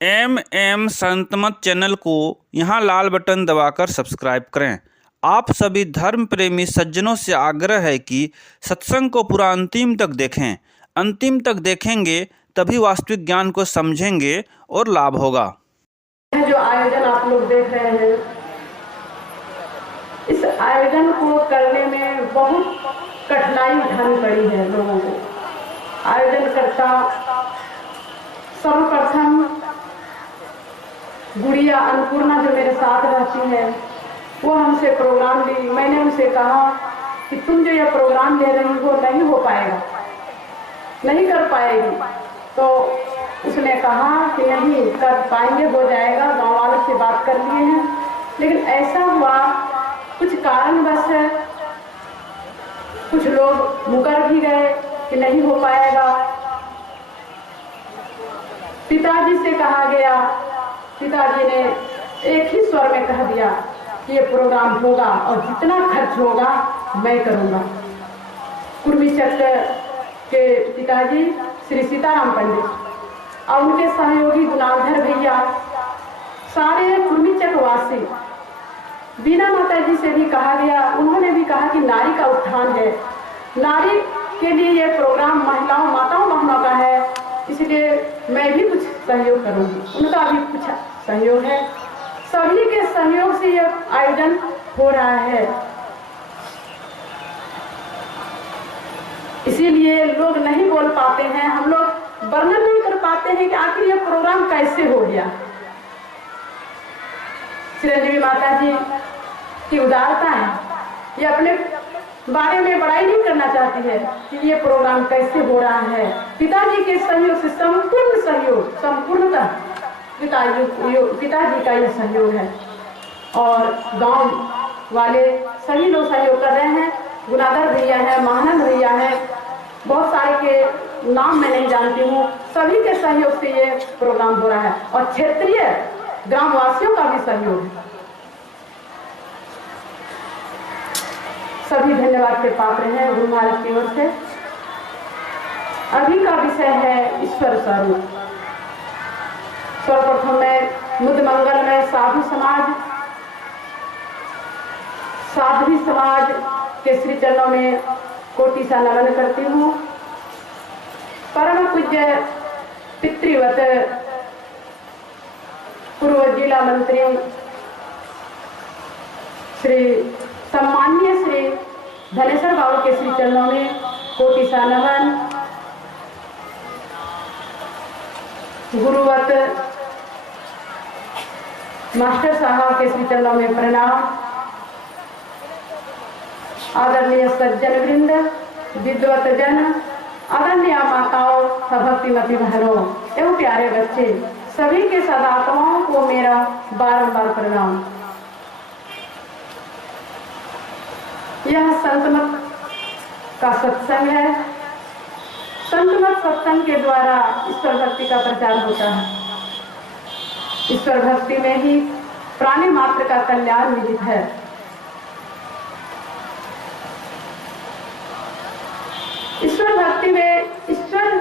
Santmat channel को यहाँ लाल button दबाकर सब्सक्राइब करें। आप सभी धर्म प्रेमी सज्जनों से आग्रह है कि सत्संग को पूरा अंतिम तक देखें। अंतिम तक देखेंगे तभी वास्तविक ज्ञान को समझेंगे और लाभ होगा। जो आयोजन आप लोग देख रहे हैं, इस आयोजन को करने में बहुत कठिनाई उठानी पड़ी है लोगों को। आयोजन करता सर्वप्रथम गुड़िया अन्नपूर्णा जो मेरे साथ रहती है, वो हमसे प्रोग्राम ली। मैंने उनसे कहा कि तुम जो ये प्रोग्राम ले रही हो नहीं हो पाएगा, नहीं कर पाएगी। तो उसने कहा कि नहीं कर पाएंगे, हो जाएगा, गांव वालों से बात कर लिए हैं। लेकिन ऐसा हुआ कुछ कारणवश कुछ लोग मुकर भी गए कि नहीं हो पाएगा। पिताजी से कहा गया, पिताजी ने एक ही स्वर में कह दिया कि ये प्रोग्राम होगा और जितना खर्च होगा मैं करूंगा। कुर्मी चक्र के पिताजी श्री सीताराम पंडित और उनके सहयोगी गुलाबधर भैया, सारे कुर्मी चक्र वासी, बीना माता जी से भी कहा गया। उन्होंने भी कहा कि नारी का उत्थान है, नारी के लिए ये प्रोग्राम महिलाओं माताओं बहनों का है, इसलिए मैं भी कुछ सहयोग करूंगी। उनका भी कुछ सहयोग है, सभी के सहयोग से ये आयोजन हो रहा है। इसीलिए लोग नहीं बोल पाते हैं, हम लोग वर्णन नहीं कर पाते हैं कि आखिर ये प्रोग्राम कैसे हो गया। चिरंजीवी माता जी की उदारता है, ये अपने बारे में बड़ाई नहीं करना चाहती है कि ये प्रोग्राम कैसे हो रहा है। पिताजी के सहयोग से संपूर्ण सहयोग, संपूर्णतः पिताजी का यह सहयोग है और गांव वाले सभी लोग सहयोग कर रहे हैं। गुलाधर भैया है, महानंद भैया है, बहुत सारे के नाम मैं नहीं जानती हूँ, सभी के सहयोग से ये प्रोग्राम हो रहा है और क्षेत्रीय ग्रामवासियों का भी सहयोग है। सभी धन्यवाद के पात्र हैं गुरु महाराज की ओर से। अभी का विषय है ईश्वर स्वरूप। सर्वप्रथम मैं मुद मंगल में साधु समाज, साध्वी समाज के श्री चरणों में कोटि सा नमन करती हूँ। परम पूज्य पितृवत पूर्व जिला मंत्री श्री सम्माननीय श्री धनेश्वर बाबू के श्री चरणों में कोटि सा नमन। गुरुवत मास्टर साहब के श्री चरणों में प्रणाम। आदरणीय सज्जन वृंद, विद्वत जन, आदरणीय माताओं, भक्तिमती बहनों एवं प्यारे बच्चे, सभी के सदात्माओं को मेरा बारंबार प्रणाम। यह संतमत का सत्संग है। संतमत सत्संग के द्वारा ईश्वर भक्ति का प्रचार होता है। ईश्वर भक्ति में ही प्राणी मात्र का कल्याण निहित है। ईश्वर भक्ति में ईश्वर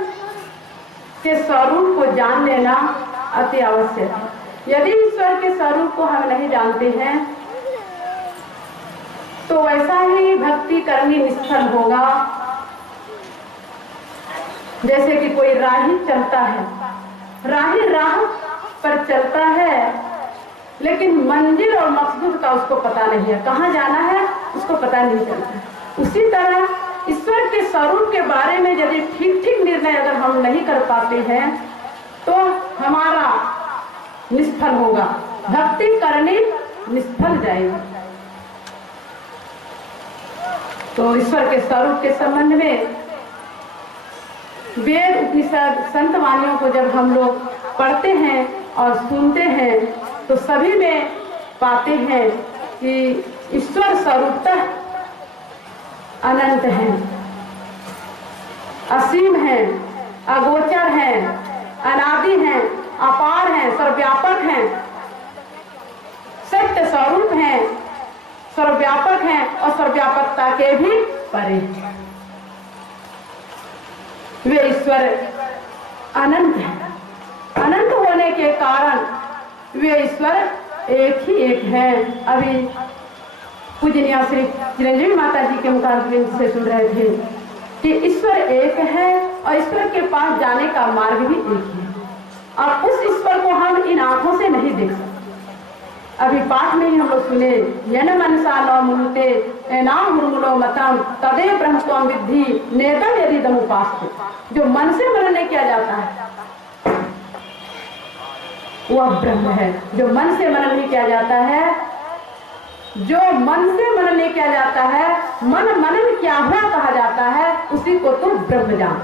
के स्वरूप को जान लेना अति आवश्यक है। यदि ईश्वर के स्वरूप को हम नहीं जानते हैं तो वैसा ही भक्ति करनी निष्फल होगा। जैसे कि कोई राही चलता है, राही राह पर चलता है लेकिन मंजिल और मकसद का उसको पता नहीं है, कहाँ जाना है उसको पता नहीं चलता। उसी तरह ईश्वर के स्वरूप के बारे में यदि ठीक ठीक निर्णय अगर हम नहीं कर पाते हैं तो हमारा निष्फल होगा, भक्ति करनी निष्फल जाएगी। तो ईश्वर के स्वरूप के संबंध में वेद उपनिषद संत वाणियों को जब हम लोग पढ़ते हैं और सुनते हैं तो सभी में पाते हैं कि ईश्वर स्वरूपतः अनंत है, असीम है, अगोचर है, अनादि है, अपार है, सर्वव्यापक है, सत्य स्वरूप है, सर्वव्यापक है और सर्वव्यापकता के भी परे। वे ईश्वर अनंत है। अनंत होने के कारण वे ईश्वर एक ही एक हैं। अभी पूजनीय श्री चिरंजीवी माता जी के मुखारबिंद से सुन रहे थे कि ईश्वर एक है और ईश्वर के पास जाने का मार्ग भी एक ही है और उस ईश्वर को हम इन आंखों से नहीं देख सकते। अभी पाठ में ही हम लोग सुने यन मनसा न मुनुते नाम मुर्मुलो मतम तदे ब्रह्मत्वम विद्धि नेतम यदि दम उपास्ते। जो मन से मनन नहीं किया जाता है वह ब्रह्म है। जो मन से मनन नहीं किया जाता है, जो मन से मनन नहीं किया जाता है, मनन क्या हुआ कहा जाता है, उसी को तुम ब्रह्म जान।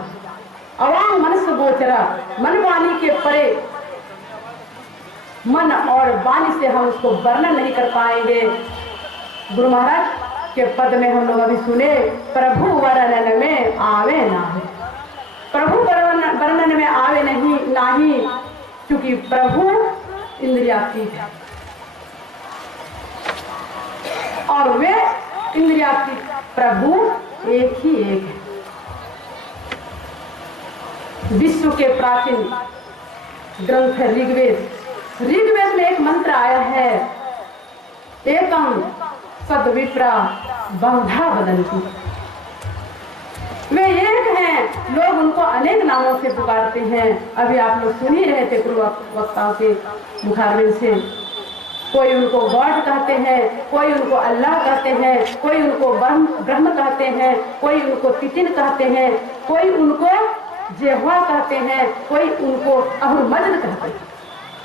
अवांग मनस गोचरा, मन वाणी के परे, मन और वाणी से हम उसको वर्णन नहीं कर पाएंगे। गुरु महाराज के पद में हम लोग अभी सुने प्रभु वर्णन में आवे नाही। प्रभु वर्णन में आवे नहीं क्योंकि प्रभु इंद्रियातीत है और वे इंद्रियातीत प्रभु एक ही एक है। विश्व के प्राचीन ग्रंथ है ऋग्वेद में एक मंत्र आया है, एकम सद्विप्रा बहुधा वदन्ति। वे एक हैं, लोग उनको अनेक नामों से पुकारते हैं। अभी आप लोग सुन ही रहे थे पूर्व वक्ताओं के मुखारबिंद से। कोई उनको गॉड कहते हैं, कोई उनको अल्लाह कहते हैं, कोई उनको ब्रह्म कहते हैं, कोई उनको तितिन कहते हैं, कोई उनको जेहवा कहते हैं, कोई उनको अहुरमजद कहते हैं।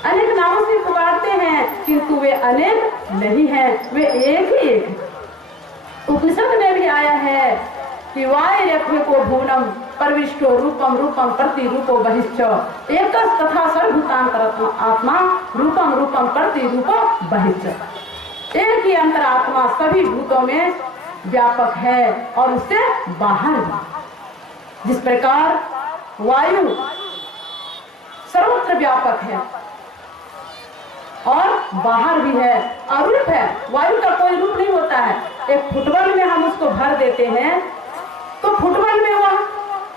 अनेक नामों से पुकारते हैं किंतु वे अनेक नहीं हैं, वे एक ही एक है। उपनिषद में भी आया है कि वाय रखे को भूनम परविष्टो रूपम प्रति रूपो बहिश्च एकस तथा सर्वभूतांतर आत्मा रूपम प्रति रूपो बहिश्च। एक ही अंतरात्मा सभी भूतों में व्यापक है और उससे बाहर भी। जिस प्रकार वायु सर्वत्र व्यापक है और बाहर भी है, अरूप है। वायु का कोई रूप नहीं होता है। एक फुटबॉल में हम उसको भर देते हैं तो फुटबॉल में वह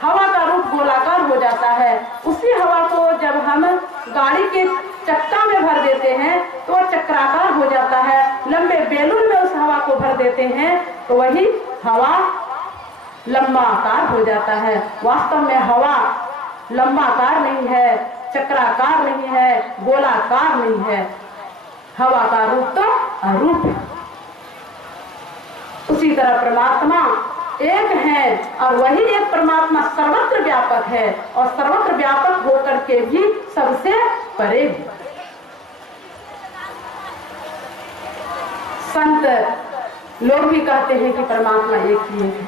हवा का रूप गोलाकार हो जाता है। उसी हवा को जब हम गाड़ी के चक्का में भर देते हैं तो वह चक्राकार हो जाता है। लंबे बैलून में उस हवा को भर देते हैं तो वही हवा लंबा आकार हो जाता है। वास्तव में हवा लंबा आकार नहीं है, चक्राकार नहीं है, गोलाकार नहीं है। हवा का रूप तो अरूप है। उसी तरह परमात्मा एक है और वही एक परमात्मा सर्वत्र व्यापक है और सर्वत्र व्यापक होकर के भी सबसे परे भी। संत लोग भी कहते हैं कि परमात्मा एक ही है।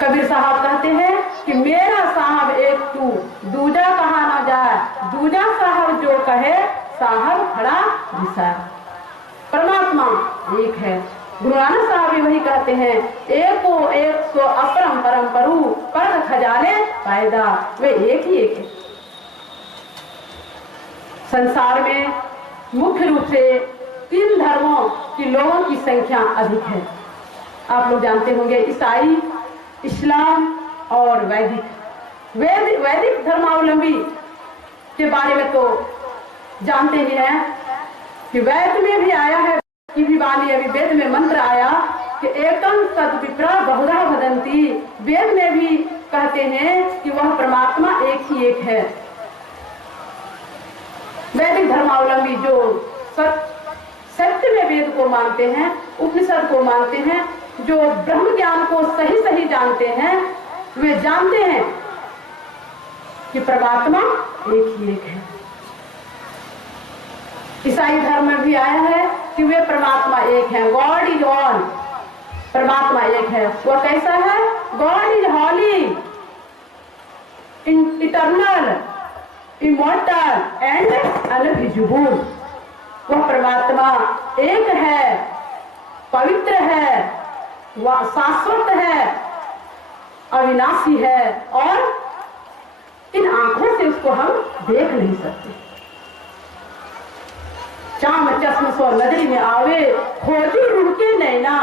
कबीर साहब कहते हैं कि मेरा साहब एक तू दूजा कहा ना जाए, दूजा साहब जो कहे साहब खड़ा विसार। परमात्मा एक है। गुरु नानक साहब भी वही कहते हैं, एको एक सो अपरम परम परु पर खजाने फायदा। वे एक ही एक है। संसार में मुख्य रूप से 3 धर्मों की लोगों की संख्या अधिक है। आप लोग जानते होंगे, ईसाई, इस्लाम और वैदिक धर्मावलंबी के बारे में तो जानते ही हैं कि वेद में भी आया है कि भी वाणी। अभी वेद में मंत्र आया कि एकम सद्विप्रा बहुधा वदन्ति। वेद में भी कहते हैं कि वह परमात्मा एक ही एक है। वैदिक धर्मावलंबी जो सत्य में वेद को मानते हैं, उपनिषद को मानते हैं, जो ब्रह्म ज्ञान को सही सही जानते हैं, वे जानते हैं कि परमात्मा एक ही एक है। ईसाई धर्म में भी आया है कि वे परमात्मा एक है। गॉड इज वन, परमात्मा एक है। वह कैसा है? God is holy, eternal, immortal and unvisible. वह परमात्मा एक है, पवित्र है, वह शाश्वत है, अविनाशी है और इन आंखों से उसको हम देख नहीं सकते। चाम चश्म सो नजरी में आवे खोजी रूह के नैना।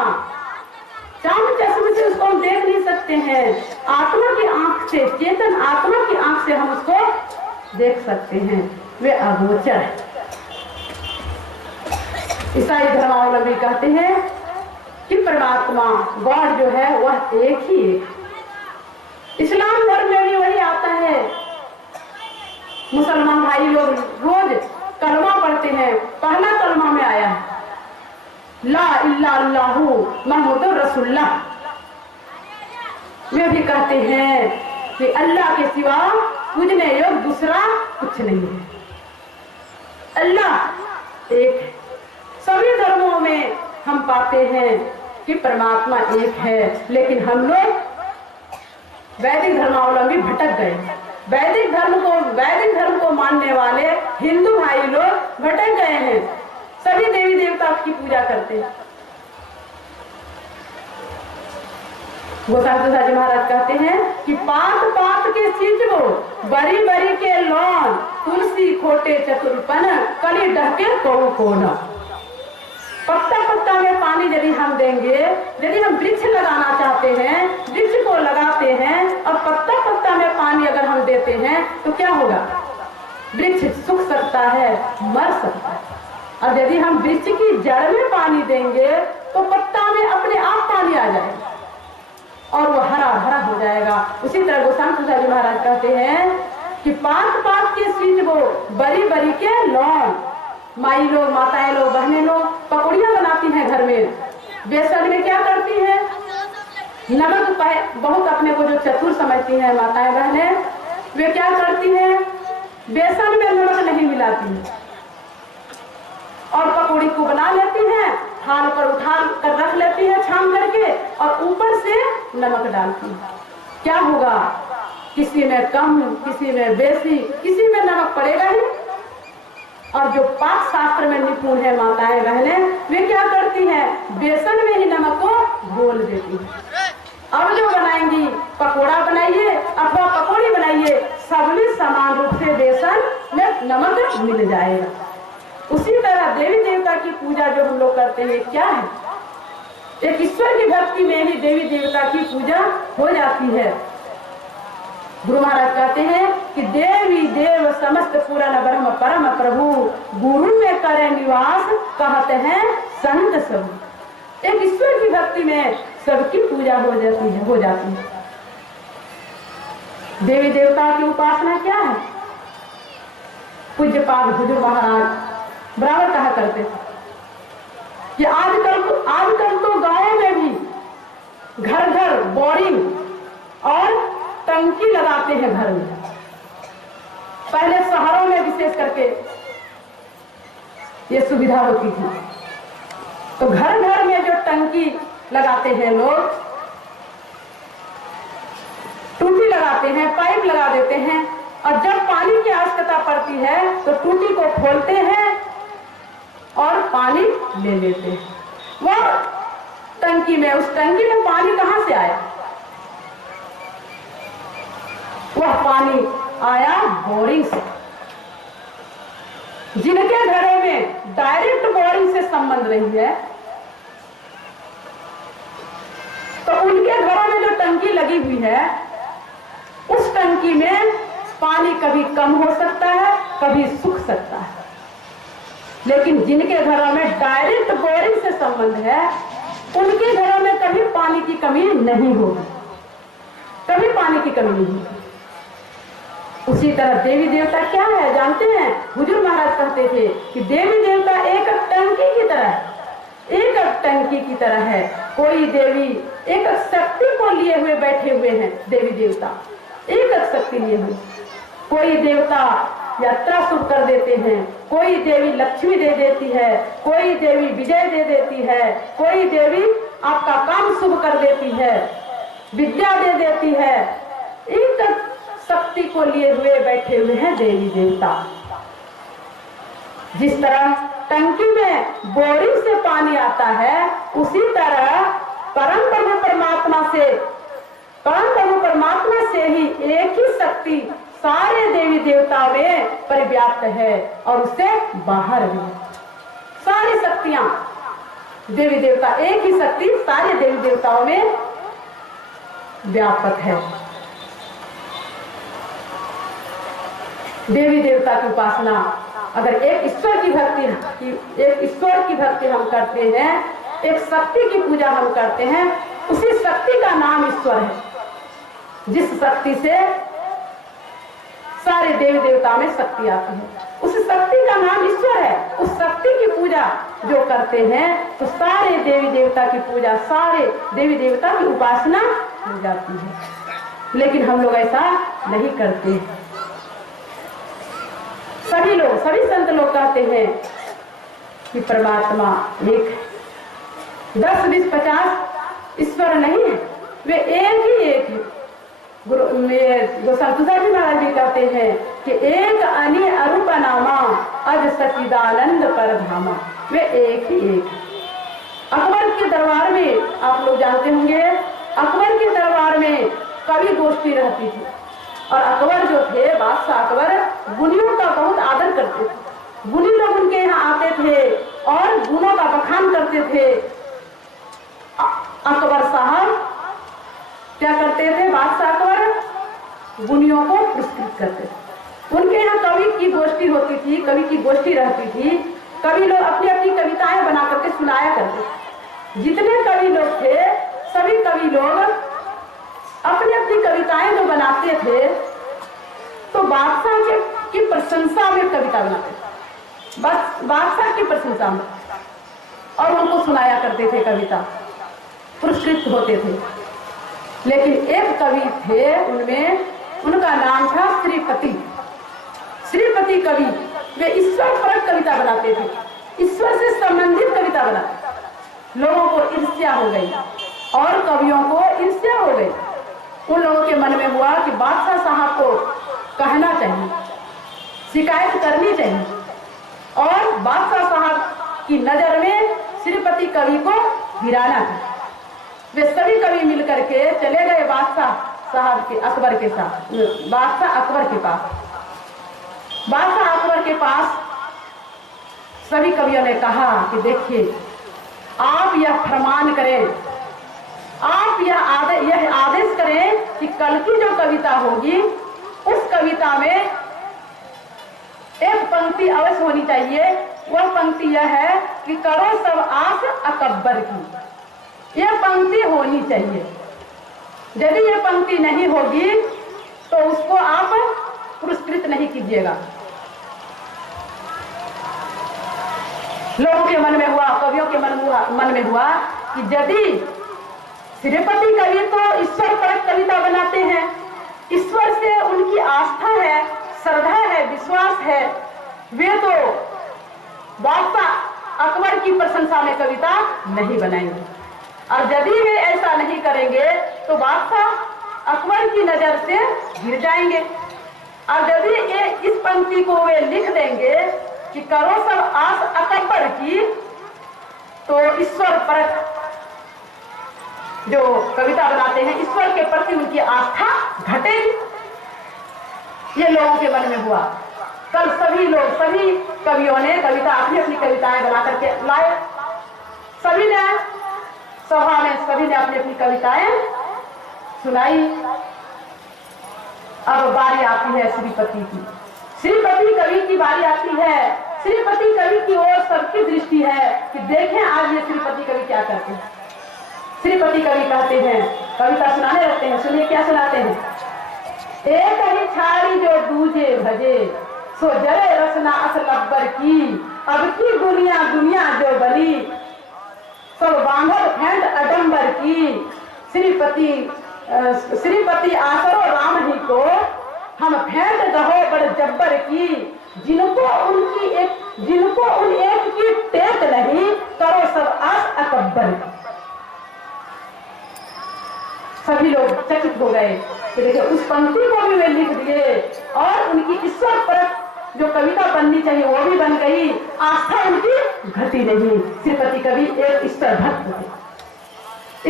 चाम चश्म से उसको हम देख नहीं सकते हैं। आत्मा की आंख से, चेतन आत्मा की आंख से हम उसको देख सकते हैं, वे अगोचर है। ईसाई धर्मावलंबी कहते हैं कि परमात्मा गॉड जो है वह एक ही एक। इस्लाम धर्म में भी वही आता है। मुसलमान भाई लोग रोज कलमा पढ़ते हैं, पहला कलमा में आया है ला इल्ला अल्लाहु मुहम्मदुर रसूलुल्लाह। वे भी कहते हैं कि अल्लाह के सिवा पूजने योग्य दूसरा कुछ नहीं है, अल्लाह एक है। सभी धर्मों में हम पाते हैं कि परमात्मा एक है, लेकिन हम लोग वैदिक धर्मावलंबी भटक गए। वैदिक धर्म को मानने वाले हिंदू भाई लोग भटक गए हैं, सभी देवी देवता की पूजा करते हैं। गोसाई तुलसी जी महाराज कहते हैं कि पात पात के सिंचबो बरी बरी के लौन, तुलसी खोटे चतुरपन कली डहके कौ कोना। पत्ता पत्ता में पानी यदि हम देंगे, यदि हम वृक्ष लगाना चाहते हैं, वृक्ष को लगाते हैं और पत्ता पत्ता में पानी अगर हम देते हैं तो क्या होगा? वृक्ष सूख सकता है, मर सकता है। और यदि हम वृक्ष की जड़ में पानी देंगे तो पत्ता में अपने आप पानी आ जाएगा और वो हरा भरा हो जाएगा। उसी तरह गोसाई तुलसी जी महाराज कहते हैं कि पात पात के सींच वो बरी बरी के लौन। माई लोग, माताएं लोग, बहनें लोग पकौड़ियाँ बनाती हैं घर में। बेसन में क्या करती हैं? नमक। बहुत अपने को जो चतुर समझती हैं माताएं बहनें, वे क्या करती हैं? बेसन में नमक नहीं मिलाती हैं और पकौड़ी को बना लेती हैं, थाल पर उठा कर रख लेती है छान करके और ऊपर से नमक डालती है। क्या होगा? किसी में कम, किसी में बेसी, किसी में नमक पड़ेगा ही। और जो पाक शास्त्र में निपुण है माताएं बहनें, वे क्या करती हैं? बेसन में ही नमक को घोल देती है। अब जो बनाएंगी, पकोड़ा बनाइए अथवा पकौड़ी बनाइए, सब में समान रूप से बेसन में नमक मिल जाएगा। उसी तरह देवी देवता की पूजा जो हम लोग करते हैं क्या है? एक ईश्वर की भक्ति में ही देवी देवता की पूजा हो जाती है। गुरु महाराज कहते हैं कि देवी देव समस्त पुराण ब्रह्म परम प्रभु, गुरु में करे निवास कहते हैं संत सब। एक ईश्वर की भक्ति में सबकी पूजा हो जाती है। देवी देवता की उपासना क्या है? पूज्यपाद हुजूर महाराज बराबर कहा करते थे कि आजकल तो गांवों में भी घर घर बोरिंग और टंकी लगाते हैं घर में। पहले शहरों में विशेष करके ये सुविधा होती थी, तो घर घर में जो टंकी लगाते हैं लोग, टूटी लगाते हैं, पाइप लगा देते हैं और जब पानी की आवश्यकता पड़ती है तो टूटी को खोलते हैं और पानी ले लेते हैं। वह टंकी में, उस टंकी में पानी कहां से आया? वह पानी आया बोरिंग से। जिनके घरों में डायरेक्ट बोरिंग से संबंध नहीं है, तो उनके घरों में जो टंकी लगी हुई है, उस टंकी में पानी कभी कम हो सकता है, कभी सूख सकता है। लेकिन जिनके घरों में डायरेक्ट बोरिंग से संबंध है, उनके घरों में कभी पानी की कमी नहीं होगी, कभी पानी की कमी नहीं होगी। उसी तरह देवी देवता क्या है जानते हैं? हुजूर महाराज कहते थे कि देवी देवता एक टंकी की तरह है, एक टंकी की तरह है। कोई देवी एक शक्ति को लिए हुए बैठे हुए हैं, देवी देवता एक शक्ति लिए हुए। कोई देवता यात्रा शुभ कर देते हैं, कोई देवी लक्ष्मी दे देती है, कोई देवी विजय दे देती है, कोई देवी आपका काम शुभ कर देती है, विद्या दे देती है। एक शक्ति को लिए हुए बैठे हुए हैं देवी देवता। जिस तरह टंकी में बोरिंग से पानी आता है, उसी तरह परम प्रभु परमात्मा से ही एक ही शक्ति सारे देवी देवताओं में परिव्याप्त है और उससे बाहर भी सारी शक्तियां। देवी देवता एक ही शक्ति सारे देवी देवताओं में व्यापक है। देवी देवता की उपासना, अगर एक ईश्वर की भक्ति हम करते हैं, एक शक्ति की पूजा हम करते हैं, उसी शक्ति का नाम ईश्वर है। जिस शक्ति से सारे देवी देवता में शक्ति आती है, उस शक्ति का नाम ईश्वर है। उस शक्ति की पूजा जो करते हैं तो सारे देवी देवता की पूजा, सारे देवी देवता की उपासना हो जाती है। लेकिन हम लोग ऐसा नहीं करते। सभी संत लोग कहते हैं कि परमात्मा एक है, 10, 20, 50 ईश्वर नहीं है, वे एक ही एक है। गोस्वामी तुलसीदास जी महाराज भी कहते हैं कि एक अनि अरूप नामा अज सच्चिदानंद परधामा, वे एक ही एक है। अकबर के दरबार में आप लोग जानते होंगे, अकबर के दरबार में कवि गोष्ठी रहती थी और अकबर जो थे, बादशाह अकबर, गुनियों का बहुत आदर करते थे। गुनी लोग उनके यहाँ आते थे और गुणों का बखान करते थे। अकबर साहब क्या करते थे, बादशाह अकबर गुनियों को पुरस्कृत करते थे। उनके यहाँ कवि की गोष्ठी होती थी, कवि की गोष्ठी रहती थी। कवि लोग अपनी अपनी कविताएं बना करके सुनाया करते थे। जितने कवि लोग थे, सभी कवि लोग अपनी अपनी कविताएं जो बनाते थे तो बादशाह की प्रशंसा में कविता बनाते थे, बस बादशाह की प्रशंसा में, और उनको सुनाया करते थे, कविता पुरस्कृत होते थे। लेकिन एक कवि थे, उनमें उनका नाम था श्रीपति। श्रीपति कवि, वे ईश्वर पर कविता बनाते थे, ईश्वर से संबंधित कविता बनाते। लोगों को ईर्ष्या हो गई और कवियों को ईर्ष्या हो गई। उन लोगों के मन में हुआ कि बादशाह साहब को कहना चाहिए, शिकायत करनी चाहिए, और बादशाह साहब की नजर में श्रीपति कवि को गिराना था। वे सभी कवि मिलकर के चले गए बादशाह साहब के, अकबर के साथ, बादशाह अकबर के पास। बादशाह अकबर के पास सभी कवियों ने कहा कि देखिए, आप यह फरमान करें, आप यह आदेश करें कि कल की जो कविता होगी उस कविता में एक पंक्ति अवश्य होनी चाहिए। वह पंक्ति यह है कि करो सब आस अकबर की, यह पंक्ति होनी चाहिए। यदि यह पंक्ति नहीं होगी तो उसको आप पुरस्कृत नहीं कीजिएगा। लोगों के मन में हुआ, कवियों के मन में हुआ कि यदि श्रीपति कवि तो ईश्वर पर कविता बनाते हैं, ईश्वर से उनकी आस्था है, श्रद्धा है, विश्वास है, वे तो बादशाह अकबर की प्रशंसा में कविता नहीं बनाएंगे। और यदि वे ऐसा नहीं करेंगे तो बादशाह अकबर की नजर से गिर जाएंगे। और यदि ये इस पंक्ति को वे लिख देंगे कि करो सब आस अकबर की, तो ईश्वर पर जो कविता बनाते हैं, ईश्वर के प्रति उनकी आस्था घटेगी। ये लोगों के मन में हुआ। कल सभी कवियों ने कविता, अपनी अपनी कविताएं बना करके लाए। सभी ने सभा में अपनी अपनी कविताएं सुनाई। अब बारी आती है श्रीपति की। श्रीपति कवि की बारी आती है। श्रीपति कवि की ओर सबकी दृष्टि है कि देखें आज ये श्रीपति कवि क्या करते हैं। श्रीपति कवि कहते हैं, कविता सुनाने लगते हैं। सुनिए क्या सुनाते हैं। एक ही छाड़ी जो दूजे भजे, सो जरे रसना अस लब्बर की, अब की दुनिया जो बनी, सब बांधल फेंट अडंबर की। श्रीपति आसरो राम ही को, हम फेंट दहो बड़ जब्बर की, जिनको उन एक की टेक नहीं, करो सब आस अकबर की। सभी लोग चकित हो गए कि देखिए, उस पंक्ति को भी वे लिख दिए और उनकी ईश्वर पर जो कविता बननी चाहिए वो भी बन गई। आस्था उनकी घटी नहीं। श्रीपति कवि एक ईश्वर भक्त थे,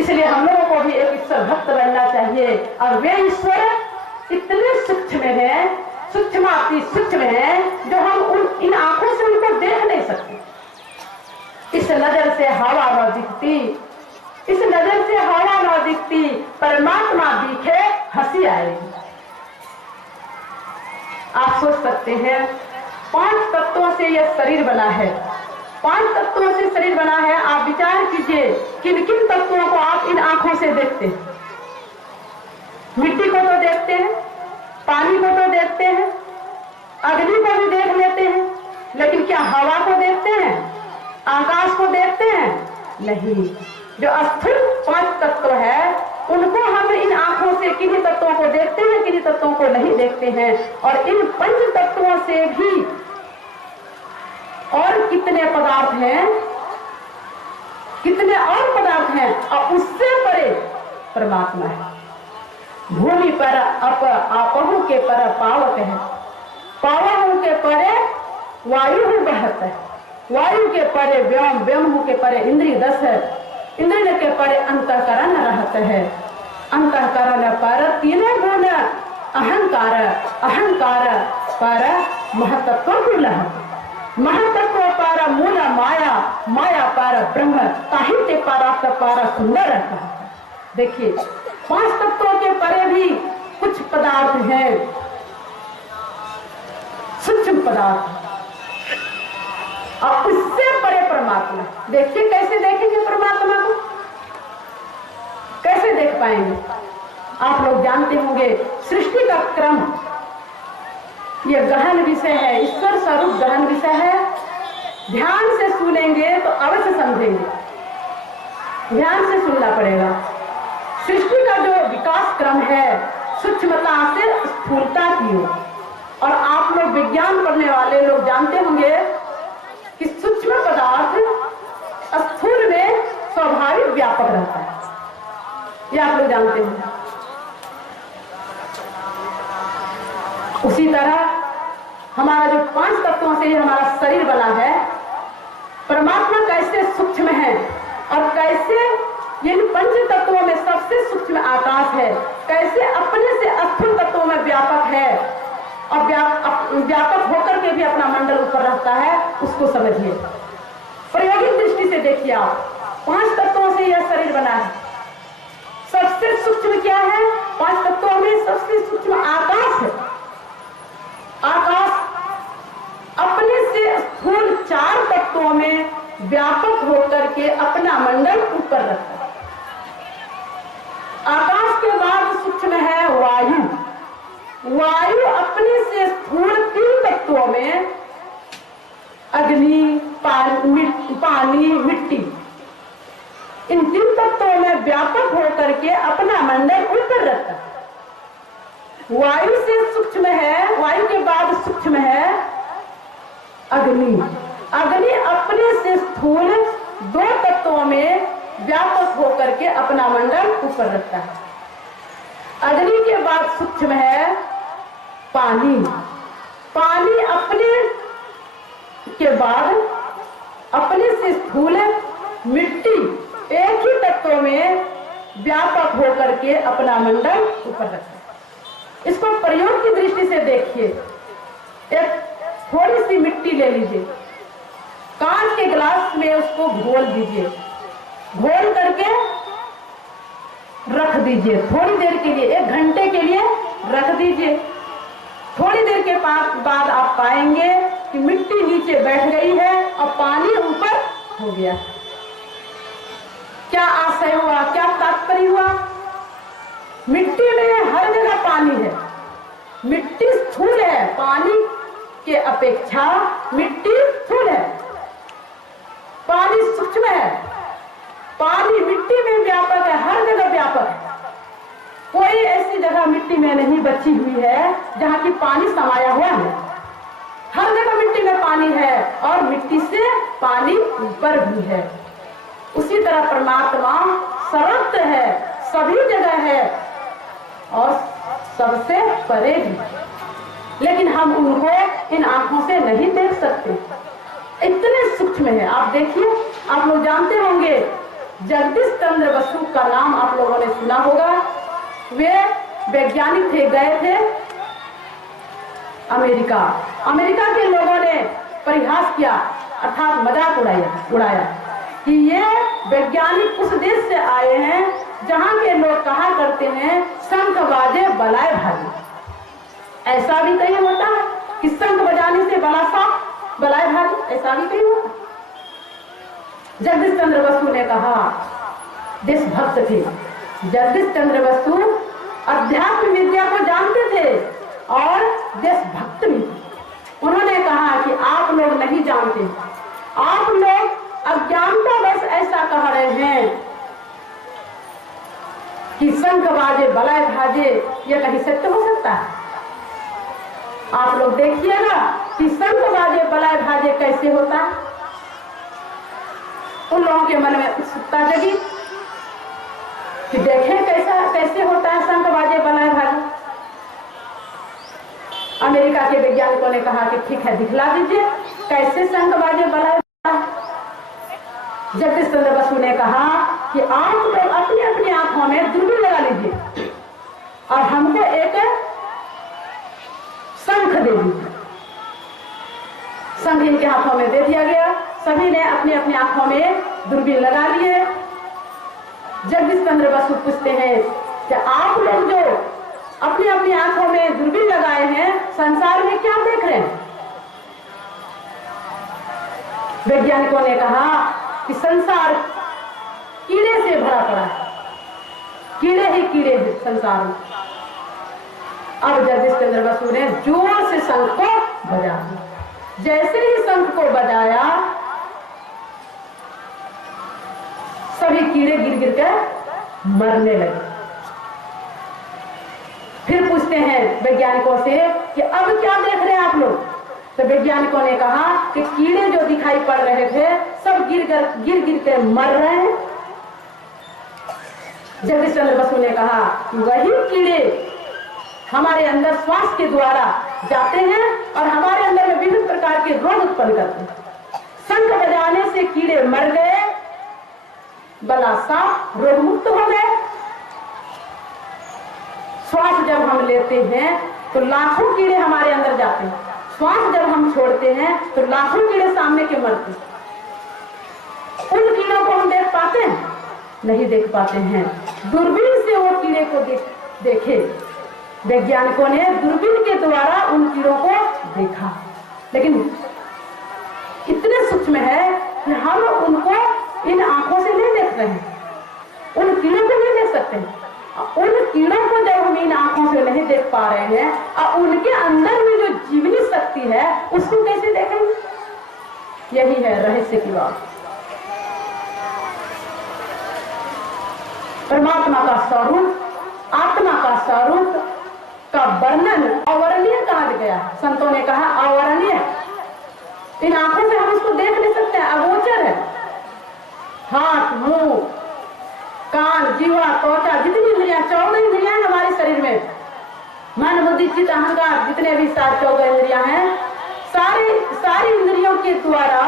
इसलिए हम लोगों को भी एक ईश्वर भक्त बनना चाहिए। और वे ईश्वर इतने सूक्ष्म है, सूक्ष्माति सूक्ष्म है, जो हम इन आंखों से उनको देख नहीं सकते। इस नजर से हवा न दिखती, इस नजर से हवा न दिखती, परमात्मा दिखे हंसी आएगी। आप सोच सकते हैं 5 तत्वों से यह शरीर बना है, 5 तत्वों से शरीर बना है। आप विचार कीजिए किन किन तत्वों को आप इन आंखों से देखते हैं। मिट्टी को तो देखते हैं, पानी को तो देखते हैं, अग्नि को भी देख लेते हैं, लेकिन क्या हवा को देखते हैं, आकाश को देखते हैं? नहीं। जो स्थूल 5 तत्व है उनको हम इन आंखों से किन्हीं तत्वों को देखते हैं, किन्हीं तत्वों को नहीं देखते हैं। और इन 5 तत्वों से भी और कितने पदार्थ हैं, कितने और पदार्थ हैं, और उससे परे परमात्मा है। भूमि पर आपहु के पर पावक है, पावहु के परे वायु बहत है, वायु के परे व्योम, व्योम के परे इंद्रिय 10 है, इंद्रिय के परे अंतःकरण रहता है, अंतःकरण पर 3 गुण अहंकार, अहंकार पर महतत्व गुण, महतत्व पर मूल माया, माया पर ब्रह्म, साहित्य परार्थ पर सुंदर रहता है। देखिए 5 तत्वों के परे भी कुछ पदार्थ हैं, सूक्ष्म पदार्थ, और उससे परे परमात्मा। देखिए कैसे देखेंगे परमात्मा को, कैसे देख पाएंगे? आप लोग जानते होंगे सृष्टि का क्रम ये गहन विषय है, ईश्वर स्वरूप गहन विषय है। ध्यान से सुनेंगे तो अवश्य समझेंगे, ध्यान से सुनना पड़ेगा। सृष्टि का जो विकास क्रम है सूक्ष्मता से स्थूलता की ओर, और आप लोग विज्ञान पढ़ने वाले लोग जानते होंगे कि सूक्ष्म पदार्थ स्थूल में स्वाभाविक व्यापक रहता है, ये आप लोग जानते हैं। उसी तरह हमारा जो 5 तत्वों से हमारा शरीर बना है, परमात्मा कैसे सूक्ष्म है और कैसे इन 5 तत्वों में सबसे सूक्ष्म आकाश है, कैसे अपने से स्थूल तत्वों में व्यापक है और व्यापक होकर के भी अपना मंडल ऊपर रहता है, उसको समझिए। प्रायोगिक दृष्टि से देखिए आप, 5 तत्वों से यह शरीर बना है। सबसे सूक्ष्म क्या है? 5 तत्वों में सबसे सूक्ष्म आकाश है। आकाश अपने से स्थूल 4 तत्वों में व्यापक होकर के अपना मंडल ऊपर रखता है। आकाश के बाद सूक्ष्म है वायु। वायु अपने से स्थूल 3 तत्वों में अग्नि, पानी, मिट्टी, इन 3 तत्वों में व्यापक होकर के अपना मंडल ऊपर रखता है। वायु से सूक्ष्म है, वायु के बाद सूक्ष्म है अग्नि। अग्नि अपने से स्थूल 2 तत्वों में व्यापक होकर के अपना मंडल ऊपर रखता है। अग्नि के बाद सूक्ष्म है पानी। पानी अपने के बाद अपने से स्थूल मिट्टी, एक ही तत्व में व्यापक होकर के अपना मंडल ऊपर रखता है। इसको प्रयोग की दृष्टि से देखिए। एक थोड़ी सी मिट्टी ले लीजिए, कांच के गिलास में उसको घोल दीजिए, घोल करके रख दीजिए थोड़ी देर के लिए, 1 घंटे के लिए रख दीजिए। थोड़ी देर के बाद आप पाएंगे कि मिट्टी नीचे बैठ गई है और पानी ऊपर हो गया। क्या आशय हुआ, क्या तात्पर्य हुआ? मिट्टी में हर जगह पानी है, मिट्टी स्थूल है, पानी के अपेक्षा मिट्टी स्थूल है, पानी सूक्ष्म है। पानी मिट्टी में व्यापक है, हर जगह व्यापक है। कोई ऐसी जगह मिट्टी में नहीं बची हुई है जहाँ की पानी समाया हुआ है। हर जगह मिट्टी में पानी है और मिट्टी से पानी ऊपर भी है। उसी तरह परमात्मा सर्वत्र है, सभी जगह है और सबसे परे भी, लेकिन हम उनको इन आंखों से नहीं देख सकते, इतने सूक्ष्म है। आप देखिए, आप लोग जानते होंगे जगदीश चंद्र बसु का नाम आप लोगों ने सुना होगा। वे वैज्ञानिक थे, गए थे अमेरिका। अमेरिका के लोगों ने परिहास किया, अर्थात मजाक उड़ाया कि ये वैज्ञानिक उस देश से आए हैं जहां के लोग कहा करते हैं शंख बाजे बलाए भागे। ऐसा भी कहीं होता है कि शंख बजाने से बला साफ बलाए भागी, ऐसा भी कहीं होता। जगदीश चंद्र बसु ने कहा, देशभक्त थे जगदीश चंद्र बसु, अध्यात्म विद्या को जानते थे और देशभक्त भी थे। उन्होंने कहा कि आप लोग नहीं जानते, आप लोग अज्ञानता बस ऐसा कह रहे हैं कि शंख बाजे बलाए भाजे, यह कहीं सत्य हो सकता है? आप लोग देखिएगा कि शंख बाजे बलाए भाजे कैसे होता है। उन लोगों के मन में उत्सुकता जगी कि देखें कैसे होता है शंख बाजे बलाए भाजे। अमेरिका के वैज्ञानिकों ने कहा कि ठीक है, दिखला दीजिए कैसे शंख बाजे बलाए भाजे। जगदीश चंद्र बसु ने कहा कि आप लोग अपनी अपनी आंखों में दूरबीन लगा लीजिए और हमको एक शंख दे दीजिए। शंख इनके हाथों में दे दिया गया। सभी ने अपनी अपनी आंखों में दूरबीन लगा लिए। जगदीश चंद्र बसु पूछते हैं कि आप लोग जो अपनी अपनी आंखों में दूरबीन लगाए हैं, संसार में क्या देख रहे हैं? वैज्ञानिकों ने कहा कि संसार कीड़े से भरा पड़ा है, कीड़े ही कीड़े हैं संसार में। अब जगदीश चंद्र बसु ने जोर से शंख को बजा दिया। जैसे ही शंख को बजाया, सभी कीड़े गिर गिर कर मरने लगे। फिर पूछते हैं वैज्ञानिकों से कि अब क्या देख रहे हैं आप लोग? तो वैज्ञानिकों ने कहा कि कीड़े जो दिखाई पड़ रहे थे सब गिर कर मर रहे हैं। जगदीश चंद्र बसु ने कहा कि वही कीड़े हमारे अंदर श्वास के द्वारा जाते हैं और हमारे अंदर में विभिन्न प्रकार के रोग उत्पन्न करते हैं। शंख बजाने से कीड़े मर गए, बला साफ, रोग मुक्त हो गए। श्वास जब हम लेते हैं तो लाखों कीड़े हमारे अंदर जाते हैं, श्वास जब हम छोड़ते हैं तो लाखों कीड़े सामने के मरते हैं। उन कीड़ों को हम देख पाते हैं? नहीं देख पाते हैं। दूरबीन से वो कीड़े को देखे। वैज्ञानिकों ने दूरबीन के द्वारा उन कीड़ों को देखा, लेकिन इतने सूक्ष्म है कि हम उनको इन आंखों से नहीं देख रहे हैं, उन कीड़ों को नहीं देख सकते हैं। उन कीड़ों को जब हम इन आंखों से नहीं देख पा रहे हैं और उनके अंदर में जो जीवनी शक्ति है उसको कैसे देखेंगे? यही है रहस्य की बात। परमात्मा का स्वरूप, आत्मा का स्वरूप का वर्णन अवर्णनीय कहा गया। संतों ने कहा अवर्णनीय, इन आंखों से हम उसको देख नहीं सकते, अगोचर है। हाथ, मुंह, कान, जीवा, त्वचा, जितनी इंद्रियां, 14 इंद्रियां हमारे शरीर में, मन, बुद्धि, चित्त, अहंकार, जितने भी 14 इंद्रियां हैं, सारी इंद्रियों के द्वारा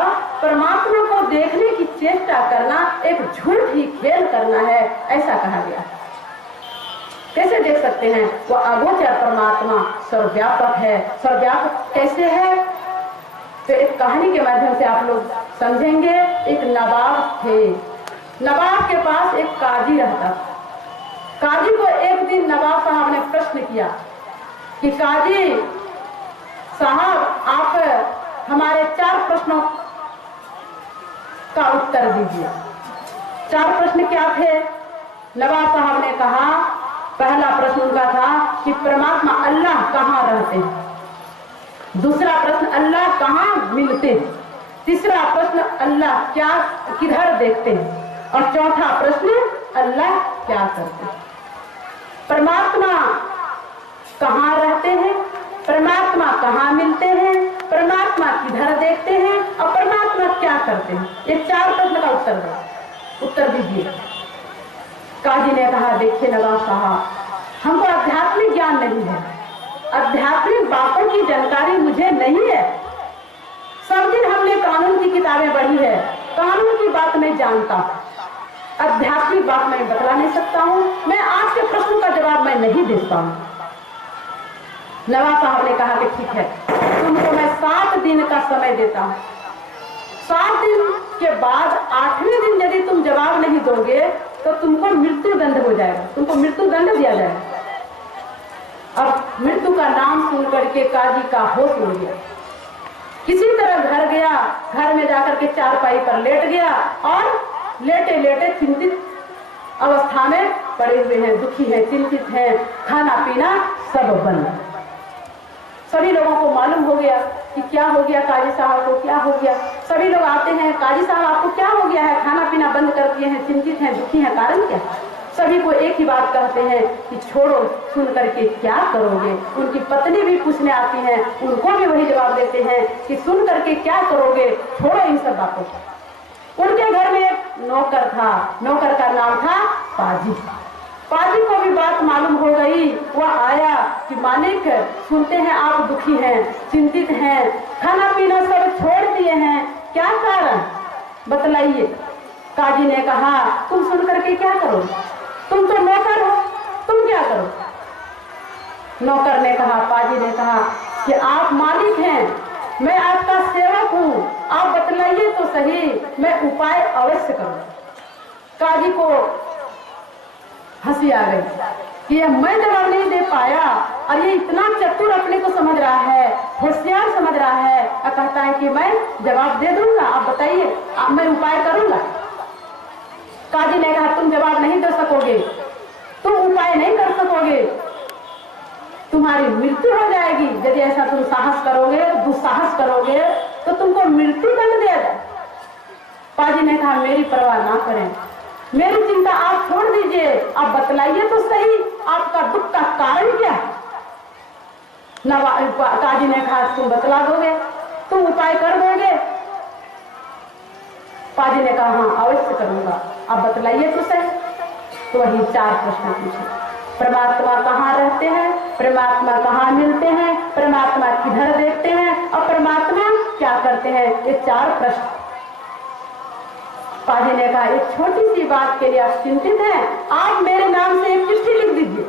परमात्मा को देखने की चेष्टा करना एक झूठ ही खेल करना है, ऐसा कहा गया। कैसे देख सकते हैं? वो अगोचर परमात्मा सर्वव्यापक है। सर्वव्यापक कैसे है? तो एक कहानी के माध्यम से आप लोग समझेंगे। एक नवाब थे, नवाब के पास एक काजी रहता। काजी को एक दिन नवाब साहब ने प्रश्न किया कि काजी साहब, आप हमारे 4 प्रश्नों का उत्तर दीजिए। 4 प्रश्न क्या थे? नवाब साहब ने कहा, पहला प्रश्न उनका था कि परमात्मा अल्लाह कहाँ रहते हैं। दूसरा प्रश्न, अल्लाह कहाँ मिलते हैं। तीसरा प्रश्न, अल्लाह क्या किधर देखते हैं। और चौथा प्रश्न, अल्लाह क्या करते हैं। परमात्मा कहाँ रहते हैं, परमात्मा कहाँ मिलते हैं, परमात्मा किधर देखते हैं और परमात्मा क्या करते हैं। ये 4 प्रश्न का उत्तर दीजिए। काजी ने कहा, देखिए नवाब साहब, हमको आध्यात्मिक ज्ञान नहीं है, आध्यात्मिक बातों की जानकारी मुझे नहीं है। सब दिन हमने कानून की किताबें पढ़ी है, कानून की बात मैं जानता, आध्यात्मिक बात मैं बतला नहीं सकता हूँ। मैं आपके प्रश्न का जवाब मैं नहीं दे सकता हूँ। नवाब साहब ने कहा कि ठीक है, तुमको मैं 7 दिन का समय देता हूँ। 7 दिन के बाद 8वें दिन यदि तुम जवाब नहीं दोगे तो तुमको मृत्यु दंड हो जाएगा, तुमको मृत्यु दंड दिया जाएगा। अब मृत्यु का नाम सुन करके काजी का होश उड़ गया। किसी तरह घर गया, घर में जाकर के चारपाई पर लेट गया और लेटे लेटे चिंतित अवस्था में पड़े हुए हैं, दुखी हैं, चिंतित हैं, खाना पीना सब बंद। सभी लोगों को मालूम हो गया कि क्या हो गया काजी साहब को, क्या हो गया। सभी लोग आते हैं, काजी साहब आपको क्या हो गया है, खाना पीना बंद कर दिए हैं, चिंतित हैं, दुखी हैं, कारण क्या। सभी को एक ही बात कहते हैं कि छोड़ो, सुन करके क्या करोगे। उनकी पत्नी भी पूछने आती हैं, उनको भी वही जवाब देते हैं कि सुन करके क्या करोगे, छोड़ो इन सब बातों को। उनके घर में एक नौकर था, नौकर का नाम था पाजी। पाजी को भी बात मालूम हो गई। वह आया कि मालिक, सुनते हैं आप दुखी हैं, चिंतित हैं, खाना पीना सब छोड़ दिए हैं, क्या कारण बतलाइए। काजी ने कहा, तुम सुन करके क्या करोगे, तुम तो नौकर हो, तुम क्या करो। नौकर ने कहा, पाजी ने कहा कि आप मालिक हैं, मैं आपका सेवक हूँ, आप बतलाइए तो सही, मैं उपाय अवश्य करूँ। काजी को हंसी आ गई कि मैं जवाब नहीं दे पाया और ये इतना चतुर अपने को समझ रहा है, होशियार समझ रहा है और कहता है कि मैं जवाब दे दूंगा, आप बताइए, मैं उपाय करूंगा। काजी ने कहा, तुम जवाब नहीं दे सकोगे, तुम उपाय नहीं कर सकोगे, तुम्हारी मृत्यु हो जाएगी। यदि ऐसा तुम साहस करोगे, दुस्साहस करोगे तो तुमको मृत्यु दंड दिया जाए। पाजी ने कहा, मेरी परवाह ना करें, मेरी चिंता आप छोड़ दीजिए, आप बतलाइए तो सही, आपका दुख का कारण क्या है। काजी ने कहा, तुम बतला दोगे, तुम उपाय कर दोगे। पाजी ने कहा, हाँ अवश्य करूंगा, आप बतलाइए तो सही। तो वही 4 प्रश्न पूछे। परमात्मा कहाँ रहते हैं, परमात्मा कहाँ मिलते हैं, परमात्मा किधर देखते हैं और परमात्मा क्या करते हैं, ये 4 प्रश्न। पाजी ने कहा, एक छोटी सी बात के लिए आप चिंतित हैं, आप मेरे नाम से एक चिट्ठी लिख दीजिए,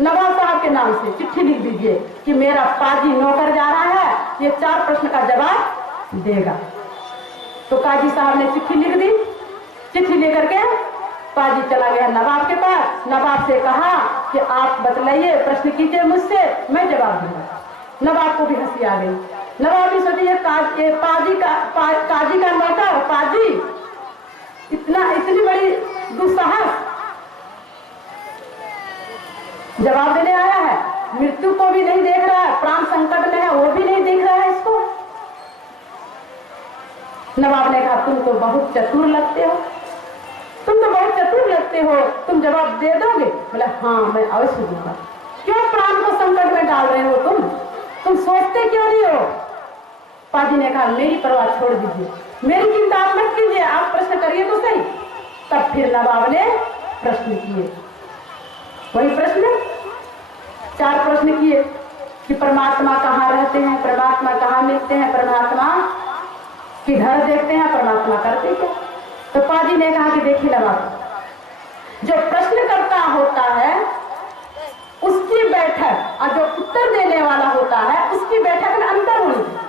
नवाब साहब के नाम से चिट्ठी लिख दीजिए कि मेरा पाजी नौकर जा रहा है, ये 4 प्रश्न का जवाब देगा। तो काजी साहब ने चिट्ठी लिख दी। चिट्ठी लेकर के पाजी चला गया नवाब के पास। नवाब से कहा कि आप बतलाइए, प्रश्न कीजिए मुझसे, मैं जवाब दूंगा। नवाब को भी हंसी आ गई। नवाब भी सोचिए, काजी का नौकर पाजी इतनी बड़ी दुस्साहस जवाब देने आया है, मृत्यु को भी नहीं देख रहा है, प्राण संकट में है वो भी नहीं देख रहा है इसको। नवाब ने कहा, तुम तो बहुत चतुर लगते हो, तुम तो बहुत चतुर लगते हो, तुम जवाब दे दोगे। बोला, हाँ मैं अवश्य दूंगा। क्यों प्राण को संकट में डाल रहे हो तुम सोचते क्यों नहीं हो। पाजी ने कहा, मेरी परवाह छोड़ दीजिए, मेरी चिंता आप मत कीजिए, आप प्रश्न करिए तो सही। तब फिर नवाब ने प्रश्न किए, वही प्रश्न 4 प्रश्न किए कि परमात्मा कहाँ रहते हैं, परमात्मा कहाँ मिलते हैं, परमात्मा किधर देखते हैं, परमात्मा करते क्या। तो पाजी ने कहा कि देखिए नवाब, जो प्रश्नकर्ता होता है उसकी बैठक और जो उत्तर देने वाला होता है उसकी बैठक में अंतर होनी चाहिए।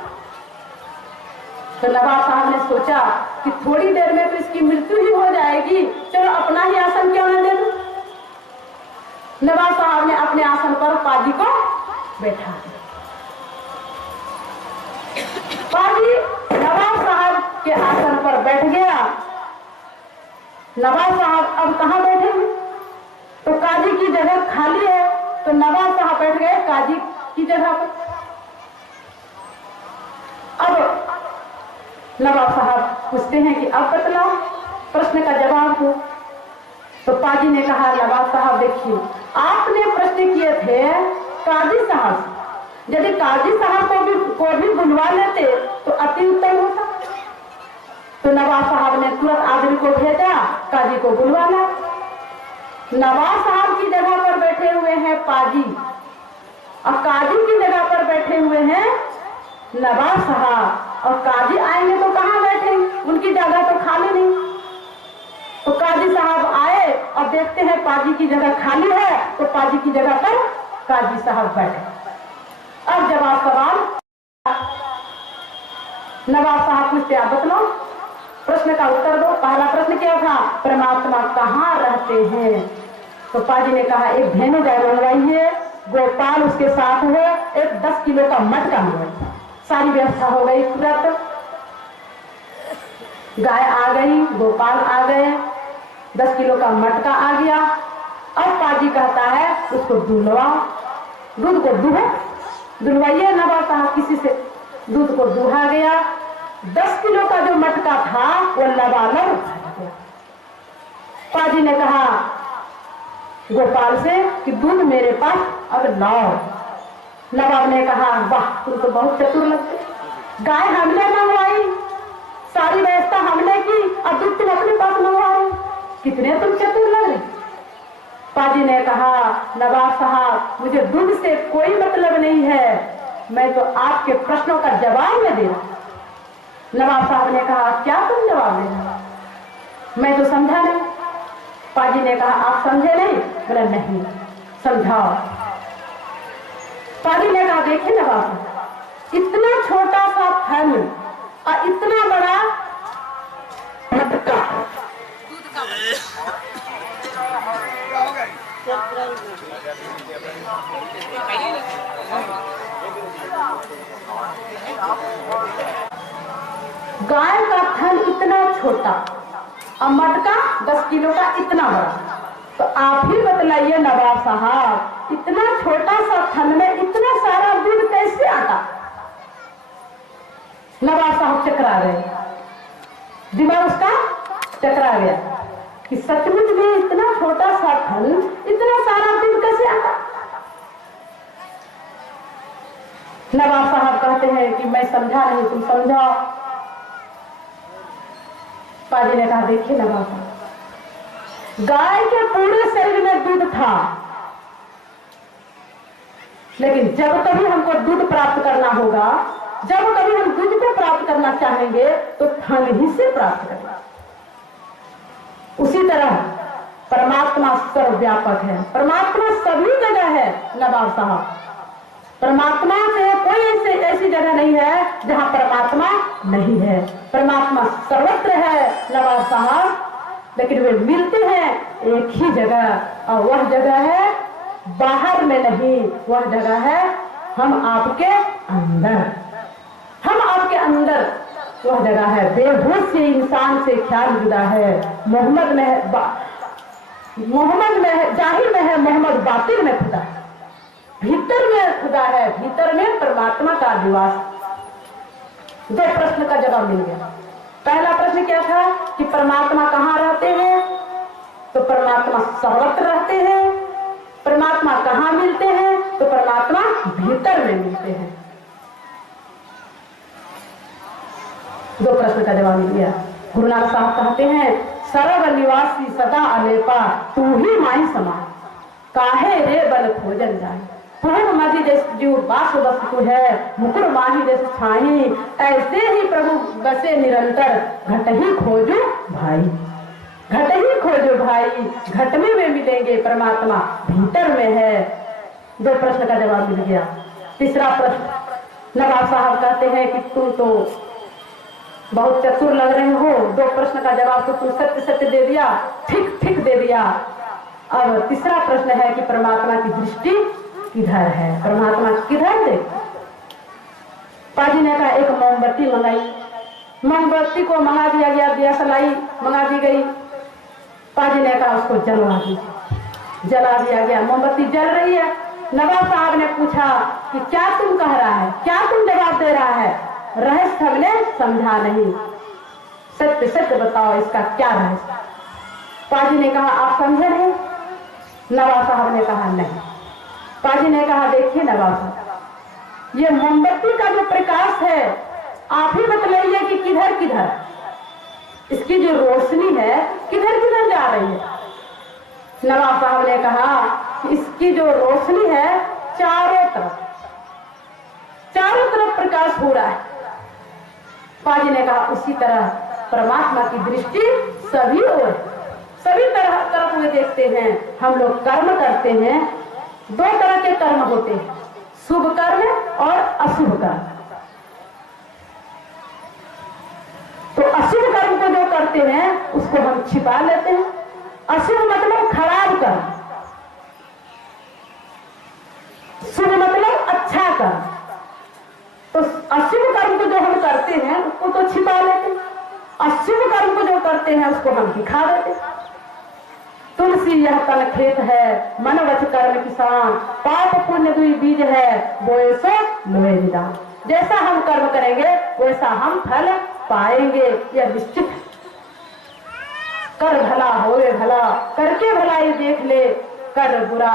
तो नवाब साहब ने सोचा कि थोड़ी देर में तो इसकी मृत्यु ही हो जाएगी, चलो अपना ही आसन क्यों न दे दूं। नवाब साहब ने अपने आसन पर पाजी को बैठा। पाजी नवाब साहब के आसन पर बैठ गया। नवाब साहब अब कहाँ बैठेंगे, तो काजी की जगह खाली है, तो नवाब साहब बैठ गए काजी की जगह पर। अब नवाब साहब पूछते हैं कि अब बतलाओ, प्रश्न का जवाब हो। तो पाजी ने कहा, नवाब साहब देखिए, आपने प्रश्न किए थे काजी साहब से, यदि काजी साहब को भी बुलवा लेते तो अति उत्तम होता। तो नवाब साहब ने तुरंत आदमी को भेजा काजी को बुलवाना। नवाब साहब की जगह पर बैठे हुए हैं पाजी और काजी की जगह पर बैठे हुए हैं नवाब साहब, और काजी आएंगे तो कहाँ बैठेंगे, उनकी जगह तो खाली नहीं। तो काजी साहब आए और देखते हैं पाजी की जगह खाली है, तो पाजी की जगह पर काजी साहब बैठे। अब जवाब सवाल नवाब साहब पूछते, आप बतलाओ, प्रश्न का उत्तर दो। पहला प्रश्न क्या था, परमात्मा कहाँ रहते हैं। तो पाजी ने कहा, एक धेनु गाय मंगवाइए गोपाल उसके साथ हुए, एक 10 किलो का मटका हुआ। सारी व्यवस्था हो गई तुरंत, गाय आ गई, गोपाल आ गए, 10 किलो का मटका आ गया। अब पाजी कहता है उसको दुहलवाओ, दूध को दुहलवाइए नवाब साहब किसी से। दूध को दुहा गया, 10 किलो का जो मटका था वो लबालब उठाया गया। पाजी ने कहा गोपाल से कि दूध मेरे पास अब लाओ। नवाब ने कहा वाह तुम तो बहुत चतुर लगते, गाय हमने मंगवाई, सारी व्यवस्था हमने की, अब दूध तुम अपने पास मंगवा रहे, कितने तुम चतुर लग रहे। पाजी ने कहा नवाब साहब मुझे दूध से कोई मतलब नहीं है, मैं तो आपके प्रश्नों का जवाब में दे रहा। नवाब साहब ने कहा क्या तुम जवाब दे रहे, मैं तो समझा नहीं। पाजी ने कहा आप समझे नहीं? बोला नहीं, समझाओ। पाजी ने कहा देखिए नवाब, इतना छोटा सा फल और इतना बड़ा मटका, गाय का थन इतना छोटा और मटका 10 किलो का इतना बड़ा, तो आप ही बतलाइए नवाब साहब इतना छोटा सा थन में इतना सारा दूध कैसे आता? नवाब साहब चकरा रहे, दिमाग उसका चकरा गया कि सचमुच में इतना छोटा सा थन इतना सारा दूध कैसे आता? नवाब साहब कहते हैं कि मैं समझा नहीं, तुम समझाओ। पाजी ने कहा देखिए नवाब साहब, गाय के पूरे शरीर में दूध था, लेकिन जब कभी हमको दूध प्राप्त करना होगा, जब कभी हम दूध को प्राप्त करना चाहेंगे तो थन ही से प्राप्त करेंगे। उसी तरह परमात्मा सर्वव्यापक है, परमात्मा सभी जगह है नवाब साहब। परमात्मा से कोई ऐसी जगह नहीं है जहां परमात्मा नहीं है। परमात्मा सर्वत्र है नवाब साहब, लेकिन वे मिलते हैं एक ही जगह, और वह जगह है बाहर में नहीं, वह जगह है हम आपके अंदर। हम आपके अंदर वह जगह है। बेहोश से इंसान से ख्याल जुदा है, मोहम्मद में है जाहिर में है, मोहम्मद बातिन में खुदा है, भीतर में खुदा है, भीतर में परमात्मा का निवास। दो प्रश्न का जवाब मिल गया। पहला प्रश्न क्या था कि परमात्मा कहाँ रहते हैं, तो परमात्मा सर्वत्र रहते हैं। परमात्मा कहाँ मिलते हैं, तो परमात्मा भीतर में मिलते हैं। दो प्रश्न का जवाब मिल गया। गुरु नानक साहब कहते हैं सर्व निवासी सदा अलेपा, तू ही माई समा, काहे रे बल खोजन जाए। पूर्ण मधि जैसे जीव बास वस्तु है, मुकुर माही जैसे छाई, ऐसे ही प्रभु बसे निरंतर, घट ही खोजो भाई, घट ही खोजो भाई, घट में वे मिलेंगे, परमात्मा भीतर में है। दो प्रश्न का जवाब मिल गया। तीसरा प्रश्न, नवाब साहब कहते हैं कि तुम तो बहुत चतुर लग रहे हो, दो प्रश्न का जवाब तो तुम सत्य सत्य दे दिया, ठीक ठीक दे दिया। अब तीसरा प्रश्न है कि परमात्मा की दृष्टि किधर है, परमात्मा किधर देख। पाजी ने कहा एक मोमबत्ती मंगाई, मोमबत्ती को मंगा दिया गया, दिया सलाई मंगा दी गई। पाजी ने कहा उसको जलवा दीजिए, जला दिया गया, मोमबत्ती जल रही है। नवाब साहब ने पूछा कि क्या तुम कह रहा है, क्या तुम जवाब दे रहा है? रहस्य हमने समझा नहीं, सत्य सत्य बताओ इसका क्या रहस्य। पाजी ने कहा आप समझे नहीं? नवाब साहब ने कहा नहीं। पाजी ने कहा देखिए नवाब साहब, ये मोमबत्ती का जो प्रकाश है आप ही बतलाइए कि किधर किधर, इसकी जो रोशनी है किधर किधर जा रही है। नवाब साहब ने कहा कि इसकी जो रोशनी है चारों तरफ प्रकाश हो रहा है। पाजी ने कहा उसी तरह परमात्मा की दृष्टि सभी ओर, सभी तरफ वे देखते हैं। हम लोग कर्म करते हैं, दो तरह के कर्म होते हैं, शुभ कर्म और अशुभ कर्म। तो अशुभ कर्म को जो करते हैं उसको हम छिपा लेते हैं। अशुभ मतलब खराब कर्म, अशुभ कर्म को जो हम करते हैं उसको तो छिपा लेते हैं, अशुभ कर्म को जो करते हैं उसको हम दिखा देते हैं। तुलसी यह तन खेत है, मन वच कर्म किसान, पाप पुण्य दुई बीज है, बोए सो लोए निदान। जैसा हम कर्म करेंगे वैसा हम फल पाएंगे, यह निश्चित है। कर भला होए भला, करके भलाई देख ले, कर बुरा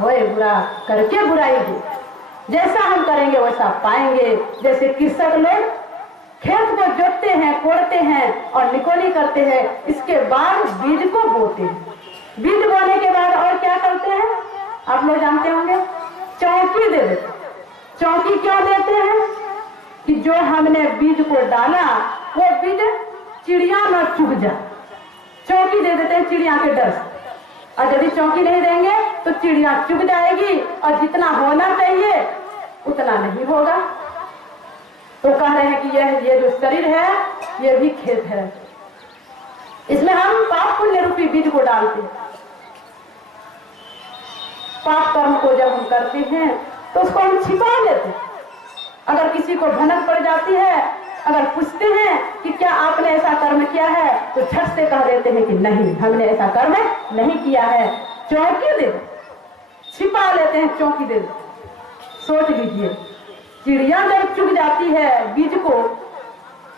होए बुरा, करके बुराई देख। जैसा हम करेंगे वैसा पाएंगे। जैसे कृषक लोग खेत को जोतते हैं, कोड़ते हैं और निकोनी करते हैं, इसके बाद बीज को बोते हैं। बीज बोने के बाद और क्या करते हैं आप लोग जानते होंगे, चौकी दे देते। चौकी क्यों देते हैं कि जो हमने बीज को डाला वो बीज चिड़िया न चुग जाए, चौकी दे देते हैं चिड़िया के डर से। और यदि चौकी नहीं देंगे तो चिड़िया चुग जाएगी और जितना होना चाहिए उतना नहीं होगा। तो कह रहे हैं कि ये जो शरीर है ये भी खेत है, इसमें हम पाप पुण्य रूपी बीज को डालते हैं। पाप कर्म को जब हम करते हैं तो उसको हम छिपा लेते हैं। अगर किसी को भनक पड़ जाती है, अगर पूछते हैं कि क्या आपने ऐसा कर्म किया है, तो झट से कह देते हैं कि नहीं, हमने ऐसा कर्म नहीं किया है। चौकी दे दो, छिपा लेते हैं, चौकी दे दो। सोच लीजिए, चिड़िया जब चुग जाती है बीज को,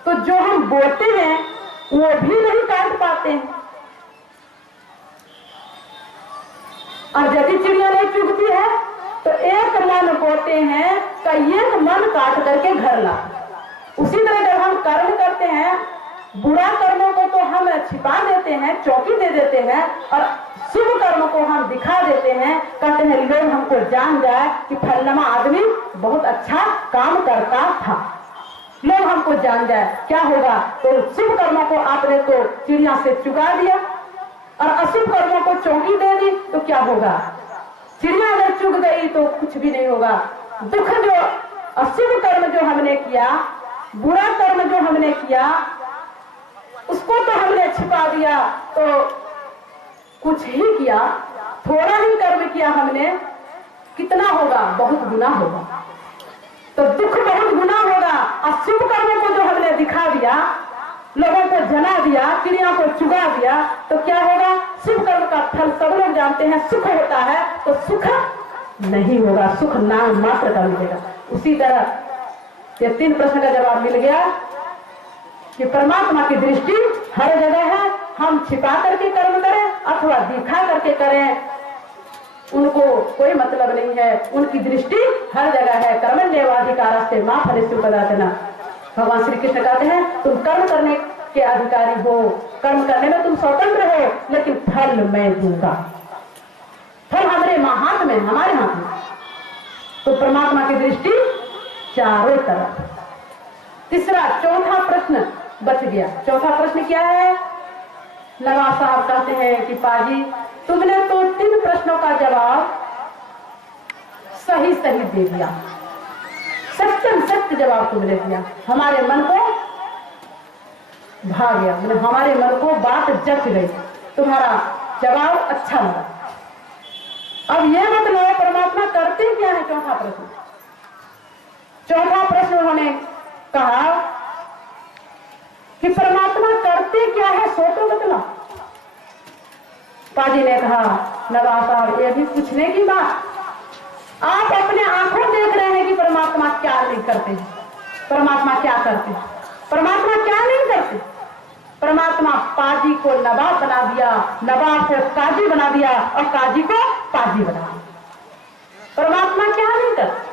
तो जो हम बोते हैं वो भी नहीं काट पाते हैं। और यदि चिड़िया नहीं चुगती है तो एक मन बोते हैं का एक मन काट करके घर लाते। उसी तरह जब हम कर्म करते हैं, बुरा कर्मों को तो हम छिपा देते हैं, चौकी दे देते हैं, और शुभ कर्म को हम दिखा देते हैं। कहते हैं लोग हमको जान जाए कि फलनमा आदमी बहुत अच्छा काम करता था, लोग हमको जान जाए। क्या होगा, तो शुभ कर्मों को आपने तो चिड़िया से चुगा दिया और अशुभ कर्मों को चौकी दे दी, तो क्या होगा, चिड़िया अगर चुग गई तो कुछ भी नहीं होगा। दुख जो अशुभ कर्म जो हमने किया, बुरा कर्म जो हमने किया, उसको तो हमने छिपा दिया, तो कुछ ही किया, थोड़ा ही कर्म किया हमने, कितना होगा, बहुत गुना होगा। तो दुख बहुत गुना होगा। अशुभ कर्म को जो हमने दिखा दिया, लोगों को जना दिया, चिड़िया को चुगा दिया, तो क्या होगा, शुभ कर्म का फल सब लोग जानते हैं, सुख होता है, तो सुख नहीं होगा, सुख नाम मात्र का मिलेगा। उसी तरह ये 3 प्रश्न का जवाब मिल गया कि परमात्मा की दृष्टि हर जगह है। हम छिपा करके कर्म करें अथवा दिखा करके करें, उनको कोई मतलब नहीं है, उनकी दृष्टि हर जगह है। कर्मण्येवाधिकारस्ते मा फलेषु कदाचन। भगवान श्री कृष्ण कहते हैं तुम कर्म करने के अधिकारी हो, कर्म करने में तुम स्वतंत्र हो, लेकिन फल मैं दूंगा। फल हमारे हाथ में, हमारे हाथ में। तो परमात्मा की दृष्टि चारों तरफ। तीसरा, चौथा प्रश्न बच गया। चौथा प्रश्न क्या है, नवाब साहब कहते हैं कि पाजी तुमने तो 3 प्रश्नों का जवाब सही सही दे दिया, सत्यम सत्य जवाब तुमने दिया, हमारे मन को भा गया, मतलब हमारे मन को बात जच गई, तुम्हारा जवाब अच्छा लगा। अब यह मतलब परमात्मा करते क्या है। चौथा प्रश्न उन्होंने कहा कि परमात्मा करते क्या है, सो तो बतला। पाजी ने कहा नवाब साहब ये भी पूछने की बात, आप अपने आंखों देख रहे हैं कि परमात्मा क्या नहीं करते, परमात्मा क्या करते, परमात्मा क्या नहीं करते। परमात्मा पाजी को नवाब बना दिया, नवाब को काजी बना दिया और काजी को पाजी बना दिया। परमात्मा क्या नहीं करते।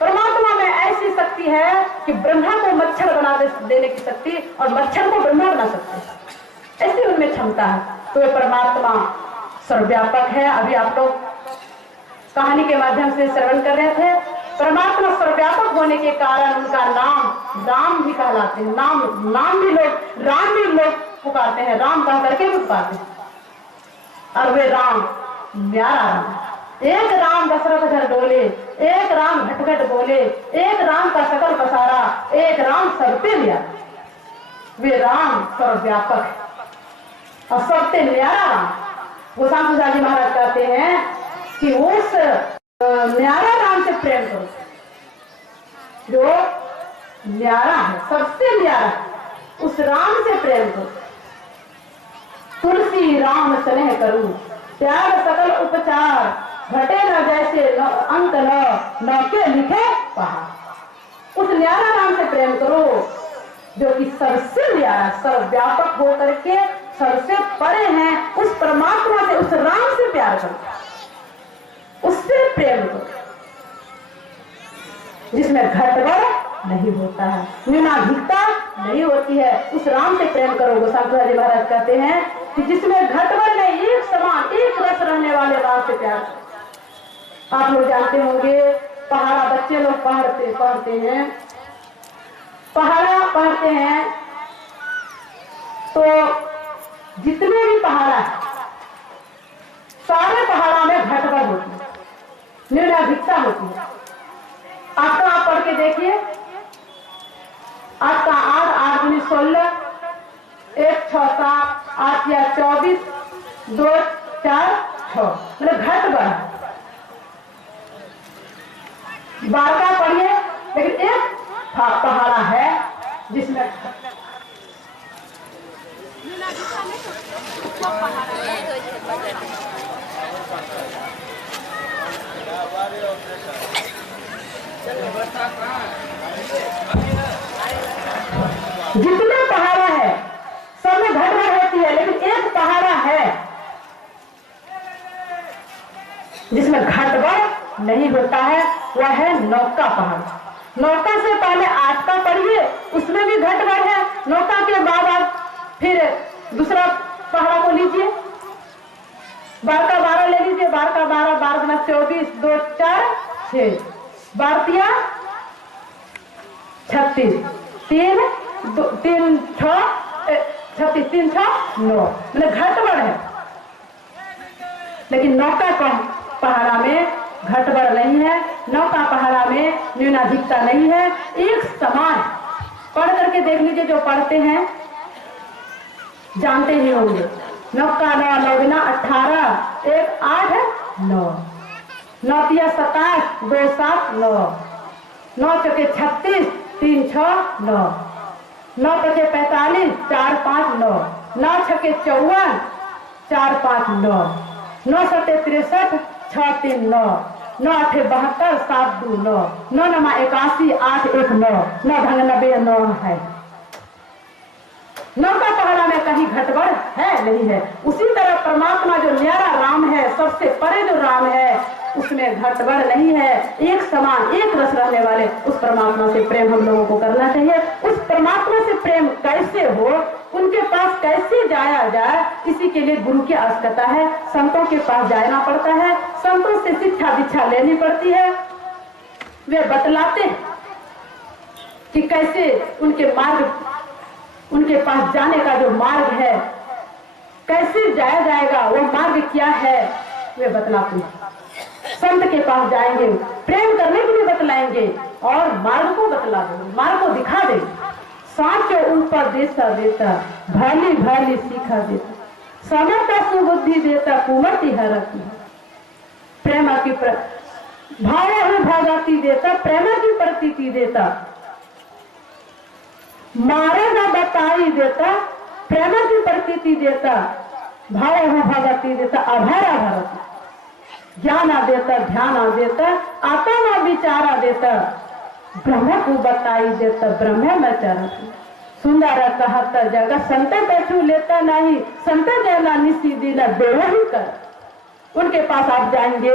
परमात्मा में ऐसी शक्ति है कि ब्रह्मा को मच्छर बना देने की शक्ति और मच्छर को ब्रह्मा बना सकते, ऐसी उनमें क्षमता है। तो ये परमात्मा सर्वव्यापक है। अभी आप लोग कहानी के माध्यम से श्रवण कर रहे थे, परमात्मा सर्वव्यापक होने के कारण उनका नाम राम भी कहलाते हैं। नाम भी लोग राम भी लोग पुकारते हैं, राम कह करके पुकारते हैं। और वे राम न्यारा राम, एक राम दशरथ घर डोले, एक राम घटघट बोले, एक राम का सकल पसारा, एक राम सबते लिया। वे राम सर्वव्यापक है और सबसे न्यारा राम। गोसाई तुलसी जी महाराज कहते हैं कि उस न्यारा राम से प्रेम करो जो न्यारा है, सबसे न्यारा है, उस राम से प्रेम करो। तुलसी राम स्नेह करूं, त्याग सकल उपचार, घटे न जैसे अंत न के लिखे पहाड़। उस न्यारा राम से प्रेम करो जो कि सबसे न्यारा, सर्वव्यापक होकर के सबसे परे हैं। उस परमात्मा से, उस राम से प्यार करो, उससे प्रेम करो जिसमें घटबड़ नहीं होता है, न्यूनाधिकता नहीं होती है। उस राम से प्रेम करो। गोस्वामी जी महाराज कहते हैं कि जिसमें घटबड़ नहीं, एक समान एक रस रहने वाले राम से प्यार करो। आप लोग जानते होंगे, पहाड़ा बच्चे लोग पढ़ते हैं, पहाड़ा पढ़ते हैं तो जितने भी पहाड़ा है, सारे पहाड़ा में घटबड़ होती है, न्यूनाधिकता होती है। आपका आप पढ़ के देखिए, आपका 8 8 दूनी 16, 1 6 7 8 या 24 2 4 6, मतलब घटबड़। 12 पढ़िए, लेकिन एक पहाड़ा है जिसमें जितने पहाड़ा है सब में घटबड़ होती है, लेकिन एक पहाड़ा है जिसमें घटबड़ नहीं होता है, वह है नौका पहाड़। नौका से पहले 8 का पढ़िए, उसमें भी घटबड़ है। नौका के बाद आप फिर दूसरा पहाड़ा को लीजिए, 12 का 12 ले लीजिए, 12 का 12 12 गुना 24 2 4 6, 12 36 3 3 6 36 3 6 9, मतलब घटबड़ है। लेकिन नौका पहाड़ा में घटबड़ नहीं है, नौका पहाड़ा में न्यूनाधिकता नहीं है, एक समान। पढ़ करके देख लीजिए, जो पढ़ते हैं जानते ही होंगे। नौका 9 9 गुना 18 1 8 9, 9 तिया 27 2 7 9, 9 चौके 36 3 6 9, 9 पचे 45 4 5 9, 9 छके 54 4 5 9, 9 सते 63 6 3 9, 9 8 72 7 2 9, 9 नमा 81 8 1 9, 9 ढंग 90 9 है। नौका पहाड़ा में कहीं घटबड़ है नहीं है। उसी तरह परमात्मा जो न्यारा राम है, सबसे परे जो राम है, उसमें घटबड़ नहीं है, एक समान एक रस रहने वाले उस परमात्मा से प्रेम हम लोगों को करना चाहिए। उस परमात्मा से प्रेम कैसे हो, उनके पास कैसे जाया जाए, इसी के लिए गुरु की आवश्यकता है। संतों के पास जाना पड़ता है, संतों से शिक्षा दीक्षा लेनी पड़ती है। वे बतलाते हैं कि कैसे उनके मार्ग, उनके पास जाने का जो मार्ग है, कैसे जाया जाएगा, वो मार्ग क्या है, वे बतलाते हैं। संत के पास जाएंगे, प्रेम करने के लिए बतलाएंगे और मार्ग को बतला देंगे, मार्ग को दिखा देंगे। साँचो उन पर देता देता, भाली भाली सीखा देता, समता सुबुद्धि देता, कुमति हरती, प्रेमा की भाव में भागाती देता, प्रेमा की प्रतीति देता, मारे न बताई देता, प्रेमा की प्रतीति देता, भाव में भागाती देता, आभारा भरती, ज्ञाना देता, ध्याना देता, आत्मा विचारा देता, ब्रह्म को बताई देता, ब्रह्म में चरता, सुंदर कहता जगह संत बैठू लेता नहीं, संत देना निसी दिला देव ही कर। उनके पास आप जाएंगे,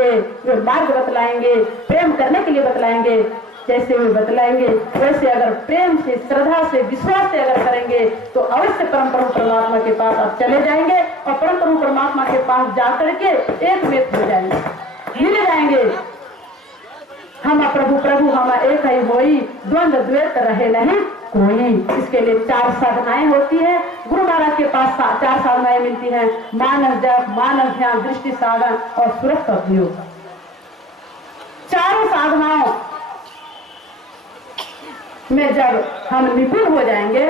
वे मार्ग बतलाएंगे, प्रेम करने के लिए बतलाएंगे। जैसे वे बतलाएंगे वैसे अगर प्रेम से, श्रद्धा से, विश्वास से अगर करेंगे तो अवश्य परम प्रभु परमात्मा के पास आप चले जाएंगे और परम प्रभु परमात्मा के पास जाकर के एक वेद हो जाएंगे, मिल जाएंगे। हम प्रभु प्रभु हम एक ही होई, द्वंद्व द्वैत रहे नहीं कोई। इसके लिए 4 साधनाएं होती है। गुरु महाराज के पास 4 साधनाएं मिलती हैं, मानस जप, मानस ध्यान, दृष्टि साधन और सुरत अभियोग। 4 साधनाओं में जब हम निपुण हो जाएंगे,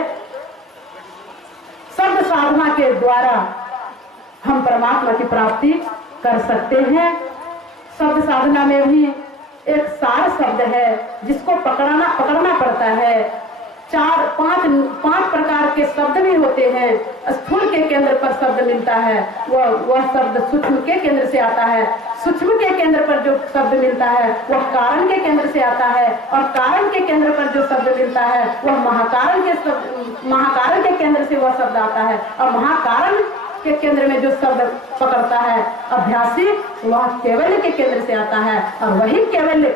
शब्द साधना के द्वारा हम परमात्मा की प्राप्ति कर सकते हैं। शब्द साधना में भी एक सार शब्द है जिसको पकड़ना पड़ता है। पांच प्रकार के शब्द भी होते हैं। स्थूल के केंद्र पर शब्द मिलता है, वह शब्द सूक्ष्म के केंद्र से आता है। सूक्ष्म के केंद्र पर जो शब्द मिलता है वह कारण के केंद्र से आता है, और कारण के केंद्र पर जो शब्द मिलता है वह महाकारण के केंद्र से वह शब्द आता है, और महाकारण के केंद्र में जो शब्द पकड़ता है अभ्यासी, वह केवल्य के केंद्र से आता है। और वही केवल्य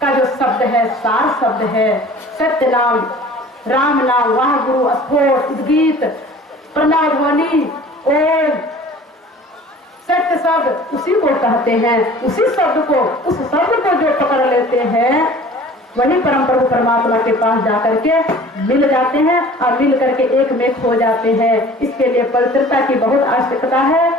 का जो शब्द है सार शब्द है, सत्य नाम, राम नाम, वाह गुरु, स्फोट, उद्गीत, प्रणव ध्वनि, ओम, सत्य शब्द उसी को कहते हैं। उस शब्द को जो पकड़ लेते हैं वही परम प्रभु परमात्मा के पास जाकर के मिल जाते हैं, और मिल करके एक में खो जाते हैं। इसके लिए पवित्रता की बहुत आवश्यकता है।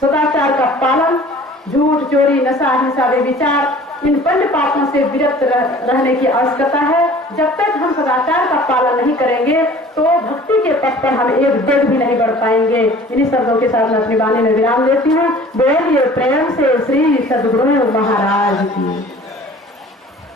सदाचार का पालन, झूठ, चोरी, नशा, हिंसा, व्यभिचार, इन पंच पापों से विरत रहने की आवश्यकता है। जब तक हम सदाचार का पालन नहीं करेंगे तो भक्ति के पथ पर हम एक डेग भी नहीं बढ़ पाएंगे। इन्हीं शब्दों के साथ मैं अपनी वाणी में विराम देती हूँ। बोलिए प्रेम से श्री सद्गुरु महाराज।